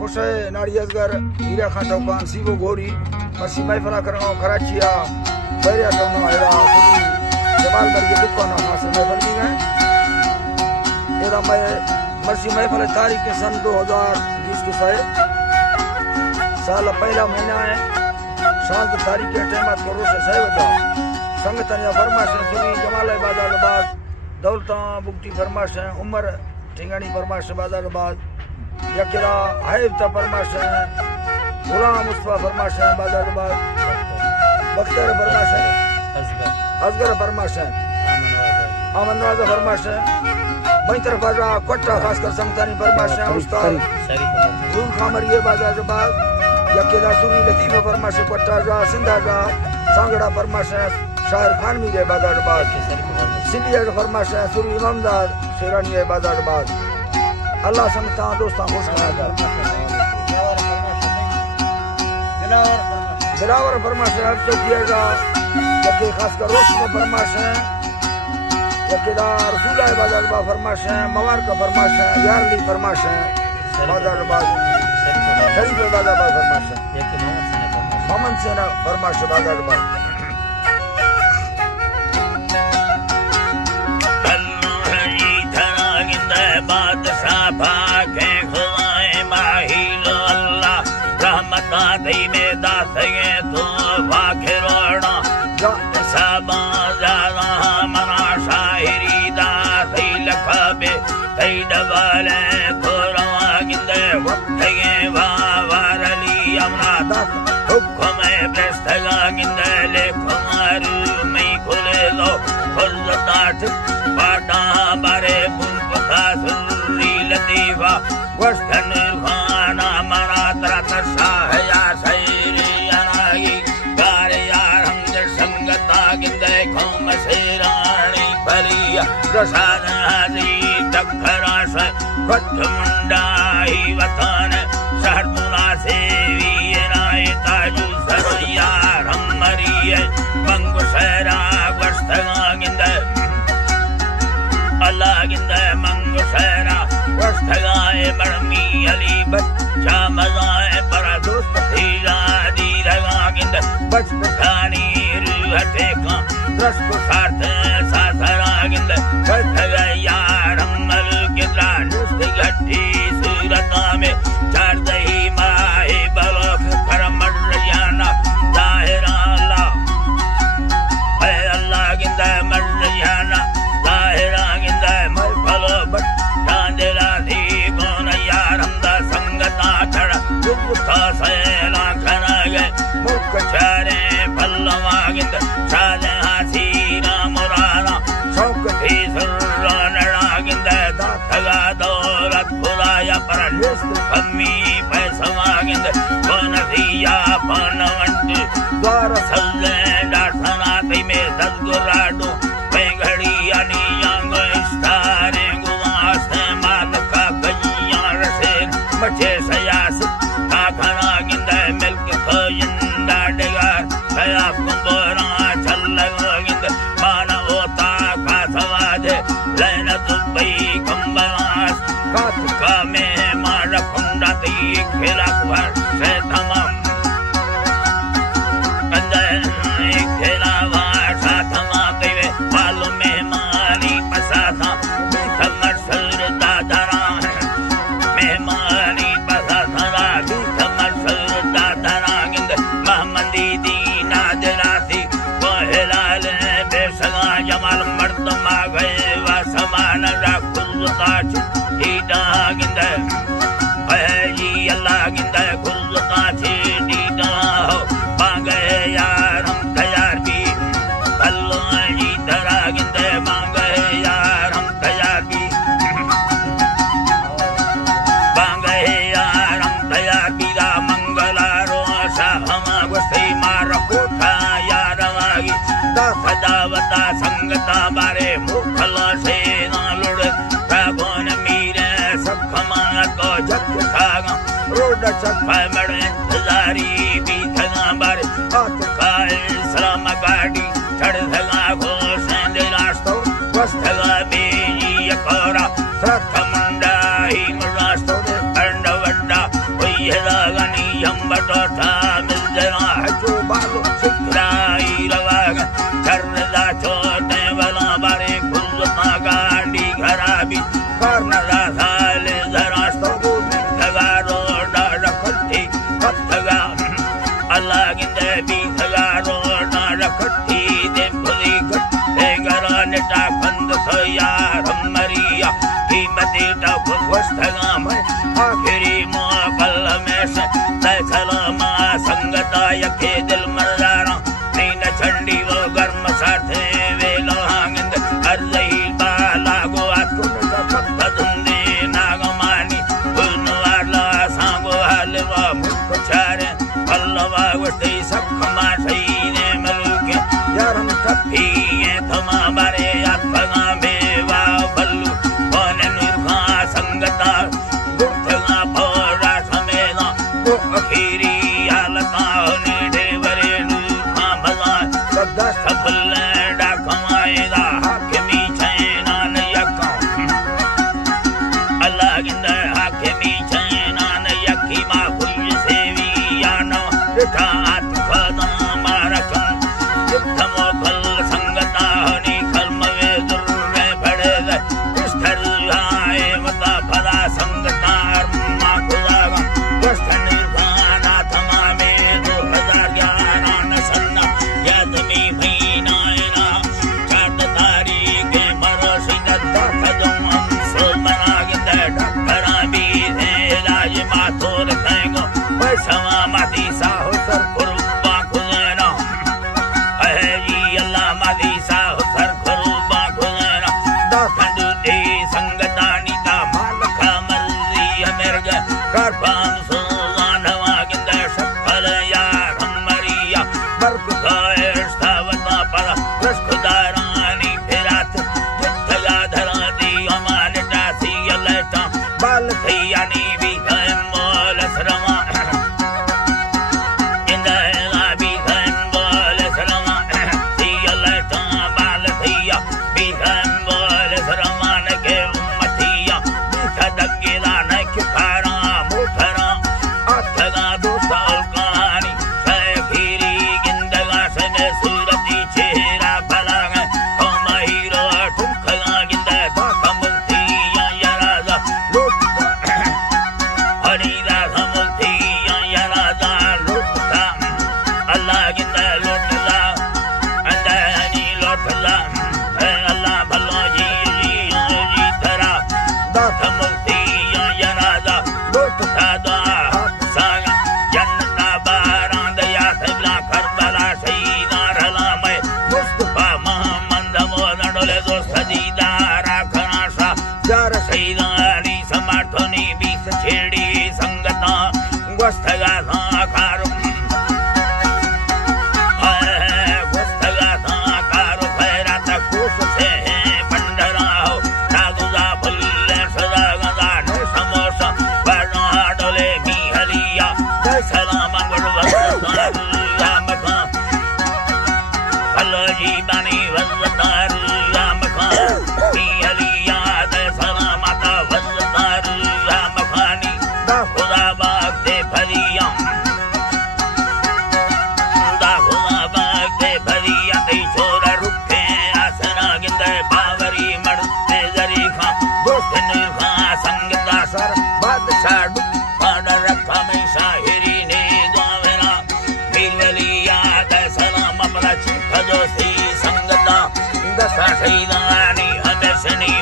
खुश है नाड़ी असगर हीरा खान चौकान सीबो गोरी मसी महफिल करणो कराचिया बैरिया टोनो हेड़ा जमाल बरगे दुकान हासिल महफिल की गए एदा मैं मसी महफिल तारीख सन 2020 से साल पहला महीना है साल की तारीख के टाइम करो से सही वजह संगतन या फरमाश सुनी जमाल बाजार बाद दौलता बुकटी फरमाश उमर ठिंगानी फरमाश बाजार बाद यकिरा हाइफ्ता फरमाश गुलाम मुस्तफा फरमाश बाजार बाद बख्तर फरमाश असगर फरमाश अमन नवाजा फरमाश बई तरफ आजा कोटा खासकर संगतानी फरमाश उस्ताद रूम खामरिए बाजार बाद यकिरा सुनी लतीफ फरमाश कोटा जा सिंधा जा सांगड़ा फरमाश शायर खान भी है बाजार बाद सिंधिया फरमाश सुरी इमामदार शेरानी है बाजार बाद अल्लाह संगता दोस्तां खुश करा दिलावर फरमाश हर चौकिएगा यके खासकर रोशनी फरमाश है यकेदा रसूला बाजार बा फरमाश है मवार का फरमाश है यारली फरमाश है बाजार बाद शरीफ बाजार बा फरमाश है मोहम्मद सेना फरमाश बाजार बाद बादशाह भागे खुदाए माहिल अल्लाह रहमता दे में दासगे तो भागे रोना सबा जाना मना शायरी दासी लखबे तई डबले खुरवा गिंदे वक्तगे वारली अमना दास हुक्म प्रस्तगा गिंदे ले कुमार में खुले लो फुलतात पाटा बारे सुरी लतीफा वस्तन खाना मरा तरत शाहया सैली अनागी गारे यार हम संगता गिंदे कौम सेरानी बलिया प्रसाद हाजी टखरा से फत मुंडाई वतन शहर मुला सेवी राय ताजु सरया हम मरिए बंग सहरा वस्तगा गिंदे अल्लाह गिंदे मंगुशरा वस्तगाए बरमी अली बच्चा मजाए पर दोस्त थीरा दी लगा गिंदे बचपनी रुहटे का दस को साथ सासरा गिंदे वस्तगा यार अमल गिंदा दोस्त गट्टी सूरता में चार दही माए बलोक पर मर्याना जाहिरा अल्लाह है अल्लाह गिंदे मर्याना जाहिरा गिंदे मलफलो बट्टांदेला दी कौन यार हमदा संगता चढ़ गुप्ता सैला खनागे मुख चारे पल्लवा गिंदे शादे हासीना मुराना शौक थी सुर्रा नड़ा गिंदे दाखला दौलत खुदाया पर निस्त कमी पैसवा गिंदे कौन दिया पानवंट द्वार सल्ले डाठना ती में दसगुराडो पेंगड़ी यानी यांग इस्तारे गुवास्ते माल का गैया रसे मचे सयास काखना गिंदे मिल्क खोयंदा डेगार सया कुंबरा चल गिंदे माना होता का सवादे लेना दुबई कंबलास कात का में मार कुंडा दी खेला कुहर से तमाम कंदे खेला वासा तमाम देवे मालूम मेहमानी पसासा समर सर दादरा मेहमानी पसासा समर सर दादरा गिंद महमदी दीना जरासी वहलाल बेसगा जमाल मर्दमा गए व समान राकुलताच दीदा गिंद जी अल्लाह गिंद कुलताच दीदा हो मांगे यार हम तैयार भी अल्लाह जी दरा गिंदे मांगे यार हम तैयार भी मांगे यार हम तैयार भी दा मंगला रोशा हम गुस्से मार कोठा यार वागी दा सदावता संगता बारे मुखला से ना लुड़ प्रभुन मीरे सखमा को जग खागा रोड चखा मड़ इंतजारी भी थगा बारे हाथ का सलाम गाड़ी चढ़ धगा घोष रास्तो वस्तगा बेजी यकोरा सथ मुंडा ही रास्तो अंड वड्डा ठगा मैं आखिरी मोकल में से तैसलमा संगता यके दिल मर्दारा नीन चंडी वो गर्म साथे वे लोहांगिंद अर्जही बाला गो आतुन का धुंदे नागमानी बुनवाला सांगो हलवा मुखचारे पल्लवा वस्ती सखमा सईने मलुके यारम कभी ये थमा बारे आत्मा मेवा बल्लू बोने नुर्गा संगता गुर्थगा भोरा समेदा को अखीरी हालता नीडे बरे नुर्गा भजा सदा सफल डाकमाएगा हाकिमी छैना नयका अल्लाह गिंद हाकिमी छैना नयकी मा कुल सेवी यानो रिठात खदा मारकम युद्धमो कल संगता हनी कर्म वे दुर्वे भड़े गए कुष्ठर आए मता फला संगता मा खुदागा कुष्ठ निर्वाणा थमा में 2011 नसन्ना यादमी महीना ना चाट तारीख मरो सिद्धा खदम अंसुल बना के डकरा भी है राज माथोर खैगो पैसवा माती साहो सर कुर्बा खुदेना अहे अल्लाह मादी साह सर खरूबा खुदेना दाखंड दे संगतानी दा मालका मर्जी अमेरग करपान सुजान वागिंद सफल यार हमरिया बरक खायस्तावता पर रसखुदारानी फिरात जितगा धरा दी अमान दासी यलता बाल थैयानी भी मोल सरमा संगता दशा हमें शनि